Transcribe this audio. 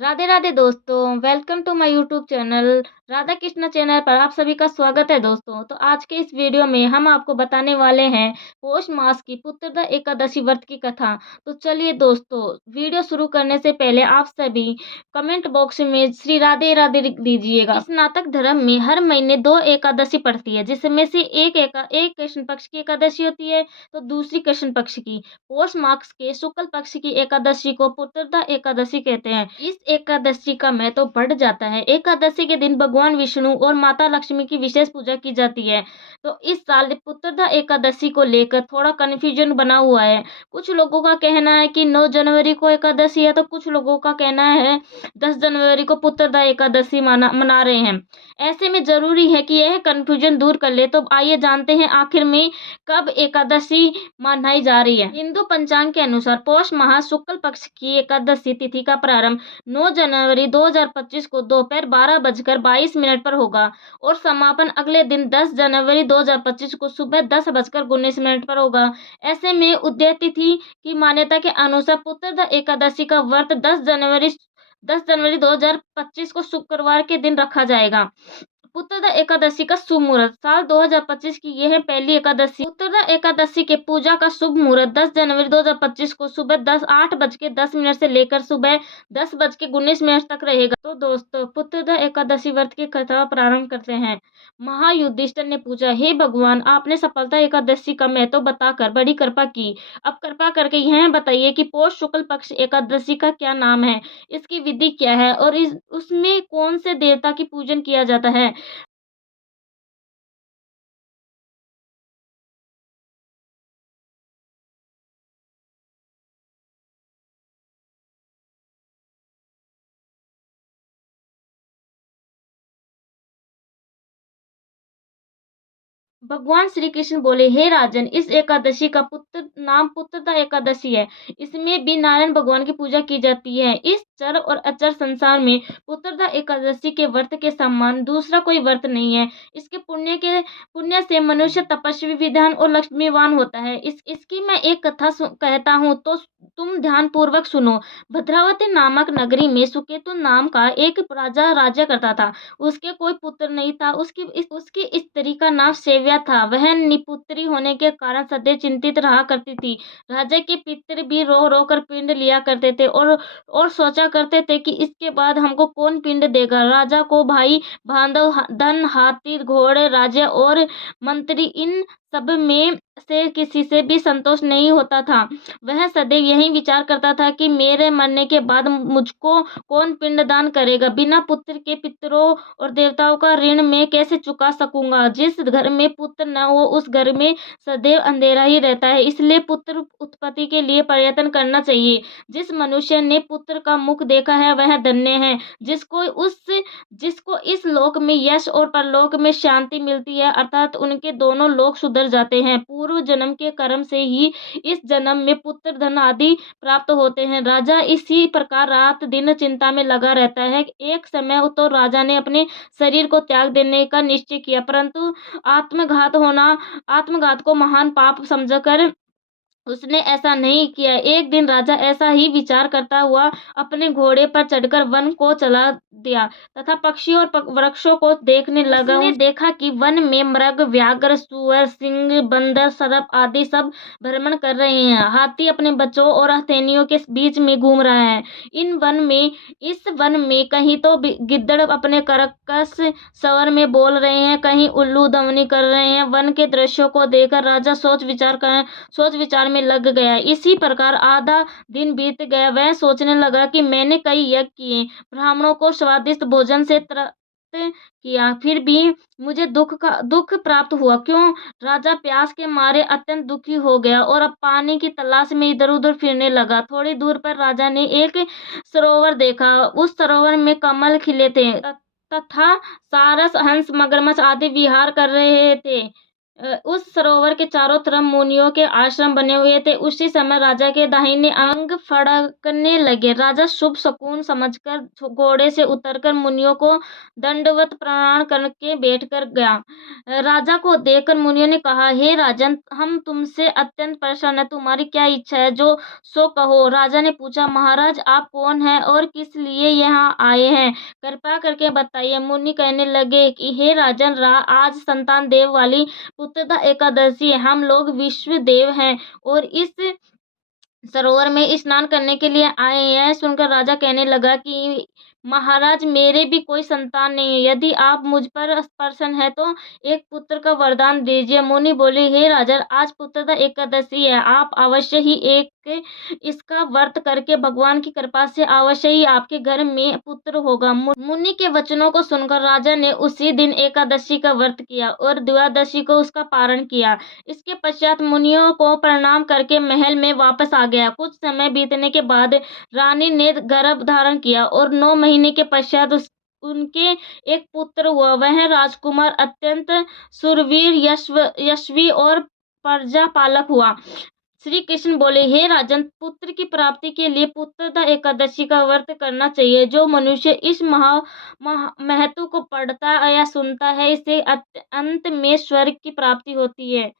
राधे राधे दोस्तों, welcome to my YouTube channel. Radha Krishna channel पर आप सभी का स्वागत है दोस्तों। तो आज के इस वीडियो में हम आपको बताने वाले हैं पौष मास की पुत्रदा एकादशी व्रत की कथा। तो चलिए दोस्तों, वीडियो शुरू करने से पहले आप सभी कमेंट बॉक्स में श्री राधे राधे लिख दीजिएगा। स्नातक धर्म में हर महीने 2 एकादशी पड़ती है, जिसमें से एक कृष्ण पक्ष की एकादशी होती है तो दूसरी कृष्ण पक्ष की। पौष मास के शुक्ल पक्ष की एकादशी को पुत्रदा एकादशी कहते हैं। इस एकादशी का महत्व तो बढ़ जाता है। एकादशी के दिन भगवान विष्णु और माता लक्ष्मी की विशेष पूजा की जाती है। तो इस साल पुत्रदा एकादशी को लेकर थोड़ा कन्फ्यूजन बना हुआ है। कुछ लोगों का कहना है कि 9 जनवरी को एकादशी है, तो कुछ लोगों का कहना है 10 जनवरी को पुत्रदा एकादशी मना रहे हैं। ऐसे में जरूरी है कि यह कन्फ्यूजन दूर कर ले। तो आइए जानते हैं आखिर में कब एकादशी मनाई जा रही है। हिंदू पंचांग के अनुसार पौष माह शुक्ल पक्ष की एकादशी तिथि का प्रारंभ 9 जनवरी 2025 को दोपहर 12:22 पर होगा और समापन अगले दिन 10 जनवरी 2025 को सुबह 10:19 पर होगा। ऐसे में उदय तिथि की मान्यता के अनुसार पुत्रदा एकादशी का व्रत 10 जनवरी 2025 को शुक्रवार के दिन रखा जाएगा। पुत्रदा एकादशी का शुभ मुहूर्त साल 2025 की यह पहली एकादशी। पुत्रदा एकादशी के पूजा का शुभ मुहूर्त 10 जनवरी 2025 को सुबह 8:10 से लेकर सुबह 10:19 तक रहेगा। तो दोस्तों, पुत्रदा एकादशी व्रत की कथा प्रारंभ करते हैं। महायुधिष्ठिर ने पूछा, हे भगवान, आपने सफलता एकादशी का महत्व बताकर बड़ी कृपा की। अब कृपा करके यह बताइए कि पौष शुक्ल पक्ष एकादशी का क्या नाम है, इसकी विधि क्या है और उसमें कौन से देवता की पूजन किया जाता है। भगवान श्री कृष्ण बोले, हे राजन, इस एकादशी का नाम पुत्रदा एकादशी है। इसमें भी नारायण भगवान की पूजा की जाती है। इस चर और अचर संसार में पुत्रदा एकादशी के व्रत के समान दूसरा कोई व्रत नहीं है। इसके पुण्य से मनुष्य तपस्वी, विद्वान और लक्ष्मीवान होता है। इसकी मैं एक कथा कहता हूँ तो तुम ध्यान पूर्वक सुनो। भद्रावती नामक नगरी में सुकेतु नाम का एक राजा राज्य करता था। उसके कोई पुत्र नहीं था। उसकी स्त्री का नाम सेव्या था। वह निपुत्री होने के कारण सदैव चिंतित रहा करती थी। राजा के पितर भी रो रो कर पिंड लिया करते थे और सोचा करते थे कि इसके बाद हमको कौन पिंड देगा। राजा को भाई बांधव, धन, हाथी, घोड़े, राज्य और मंत्री, इन सब में से किसी से भी संतोष नहीं होता था। वह सदैव यही विचार करता था कि मेरे मरने के बाद मुझको कौन पिंडदान करेगा। बिना पुत्र के पितरों और देवताओं का ऋण मैं कैसे चुका सकूंगा। जिस घर में पुत्र न हो उस घर में सदैव अंधेरा ही रहता है। इसलिए पुत्र उत्पत्ति के लिए प्रयत्न करना चाहिए। जिस मनुष्य ने पुत्र का मुख देखा है वह धन्य है। जिसको इस लोक में यश और परलोक में शांति मिलती है, अर्थात उनके दोनों लोक सुधर जाते हैं। पूर्व जन्म के कर्म से ही इस जन्म में पुत्र, धन आदि प्राप्त होते हैं। राजा इसी प्रकार रात दिन चिंता में लगा रहता है। एक समय तो राजा ने अपने शरीर को त्याग देने का निश्चय किया, परंतु आत्मघात को महान पाप समझकर उसने ऐसा नहीं किया। एक दिन राजा ऐसा ही विचार करता हुआ अपने घोड़े पर चढ़कर वन को चला दिया तथा पक्षियों और वृक्षों को देखने लगा। उसने देखा कि वन में मृग, व्याघ्र, सुअर, सिंह, बंदर, सर्प आदि सब भ्रमण कर रहे हैं। हाथी अपने बच्चों और हथेनियों के बीच में घूम रहा है। इस वन में कहीं तो गिद्दड़ अपने कर्कश स्वर में बोल रहे हैं, कहीं उल्लू ध्वनि कर रहे हैं। वन के दृश्यों को देखकर राजा सोच विचार में लग गया। इसी प्रकार आधा दिन बीत गया। वह सोचने लगा कि मैंने कई यज्ञ किए, ब्राह्मणों को स्वादिष्ट भोजन से तृप्त किया, फिर भी मुझे दुख प्राप्त हुआ। क्यों? राजा प्यास के मारे अत्यंत दुखी हो गया और अब पानी की तलाश में इधर उधर फिरने लगा। थोड़ी दूर पर राजा ने एक सरोवर देखा। उस सरोवर में कमल खिले थे तथा सारस, हंस, मगरमच्छ आदि विहार कर रहे थे। उस सरोवर के चारों तरफ मुनियों के आश्रम बने हुए थे। उसी समय राजा के दाहिने अंग फड़कने लगे। राजा शुभ शकुन समझकर घोड़े से उतरकर मुनियों को दंडवत प्रणाम करके बैठकर गया। राजा को देखकर मुनियों ने कहा, हे राजन, हम तुमसे अत्यंत प्रसन्न हैं। तुम्हारी क्या इच्छा है, जो सो कहो। राजा ने पूछा, महाराज, आप कौन हैं और किस लिए यहाँ आए हैं? कृपा करके बताइए। मुनि कहने लगे कि हे राजन, आज संतान देव वाली पुत्रदा एकादशी है। हम लोग विश्व देव हैं और इस सरोवर में स्नान करने के लिए आए हैं। यह सुनकर राजा कहने लगा कि महाराज, मेरे भी कोई संतान नहीं है। यदि आप मुझ पर प्रसन्न है तो एक पुत्र का वरदान दीजिए। मुनि बोले, हे राजन, आज पुत्रदा एकादशी है। आप अवश्य ही एक इसका व्रत करके भगवान की कृपा से अवश्य ही आपके घर में पुत्र होगा। मुनि के वचनों को सुनकर राजा ने उसी दिन एकादशी का व्रत किया और द्वादशी को उसका पारण किया। इसके पश्चात मुनियों को प्रणाम करके महल में वापस आ गया। कुछ समय बीतने के बाद रानी ने गर्भ धारण किया और 9 महीने के पश्चात उनके एक पुत्र हुआ। वह राजकुमार अत्यंत शूरवीर, यशस्वी और प्रजापालक हुआ। श्री कृष्ण बोले, हे राजन, पुत्र की प्राप्ति के लिए पुत्रदा एकादशी का व्रत करना चाहिए। जो मनुष्य इस महत्व को पढ़ता या सुनता है, इसे अंत में स्वर्ग की प्राप्ति होती है।